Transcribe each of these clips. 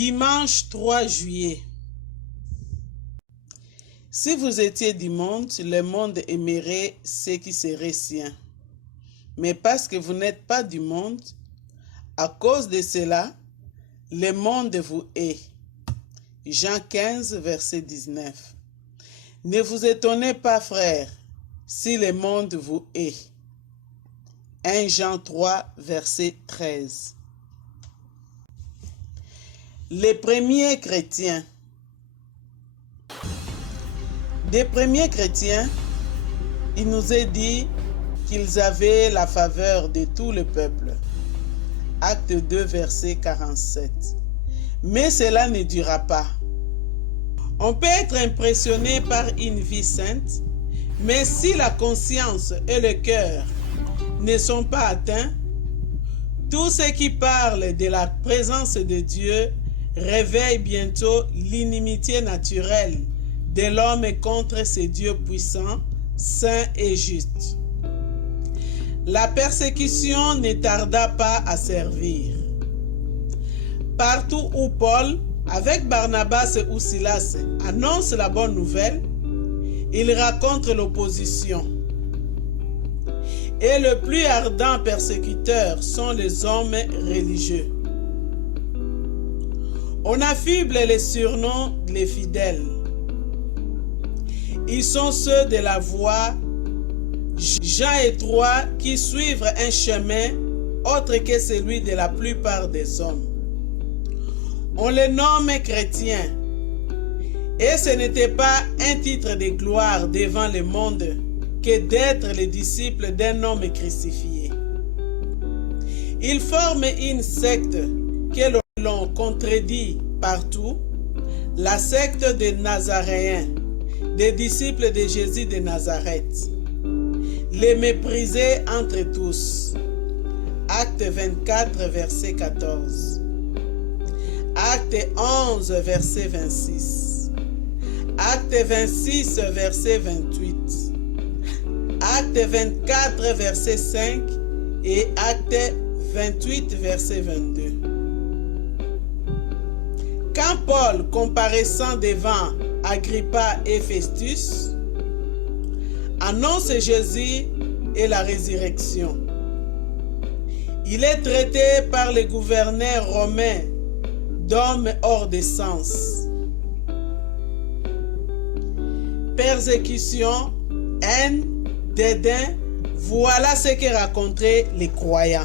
Dimanche 3 juillet. Si vous étiez du monde, le monde aimerait ce qui serait sien. Mais parce que vous n'êtes pas du monde, à cause de cela, le monde vous hait. Jean 15, verset 19. Ne vous étonnez pas, frères, si le monde vous hait. 1 Jean 3, verset 13. Les premiers chrétiens. Des premiers chrétiens, il nous est dit qu'ils avaient la faveur de tout le peuple. Acte 2, verset 47. Mais cela ne dura pas. On peut être impressionné par une vie sainte, mais si la conscience et le cœur ne sont pas atteints, tout ce qui parle de la présence de Dieu réveille bientôt l'inimitié naturelle de l'homme contre ce Dieu puissant, saint et juste. La persécution ne tarda pas à servir. Partout où Paul, avec Barnabas ou Silas, annonce la bonne nouvelle, il rencontre l'opposition. Et le plus ardent persécuteur sont les hommes religieux. On affuble les surnoms les fidèles. Ils sont ceux de la voie Jean et Trois qui suivent un chemin autre que celui de la plupart des hommes. On les nomme chrétiens. Et ce n'était pas un titre de gloire devant le monde que d'être les disciples d'un homme crucifié. Ils forment une secte que l'on contredit partout, la secte des Nazaréens, des disciples de Jésus de Nazareth, les méprisés entre tous. Acte 24, verset 14. Acte 11, verset 26. Acte 26, verset 28. Acte 24, verset 5 et Acte 28, verset 22. Quand Paul, comparaissant devant Agrippa et Festus, annonce Jésus et la résurrection, il est traité par les gouverneurs romains d'hommes hors de sens. Persécution, haine, dédain, voilà ce que racontaient les croyants.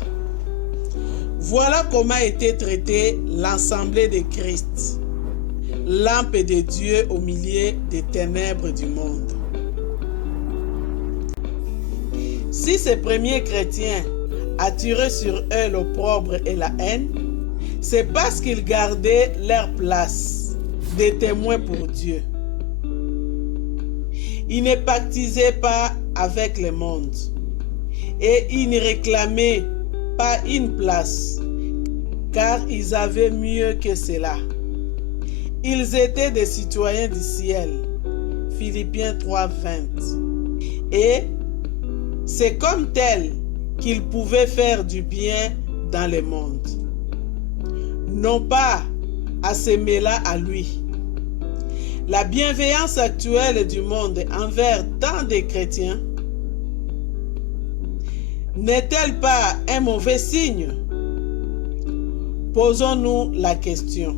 Voilà comment était traité l'assemblée de Christ, lampe de Dieu au milieu des ténèbres du monde. Si ces premiers chrétiens attiraient sur eux l'opprobre et la haine, c'est parce qu'ils gardaient leur place de témoins pour Dieu. Ils ne pactisaient pas avec le monde et ils ne réclamaient pas une place, car ils avaient mieux que cela. Ils étaient des citoyens du ciel. Philippiens 3, 20. Et c'est comme tel qu'ils pouvaient faire du bien dans le monde, non pas assémêlant à lui. La bienveillance actuelle du monde envers tant de chrétiens n'est-elle pas un mauvais signe? Posons-nous la question.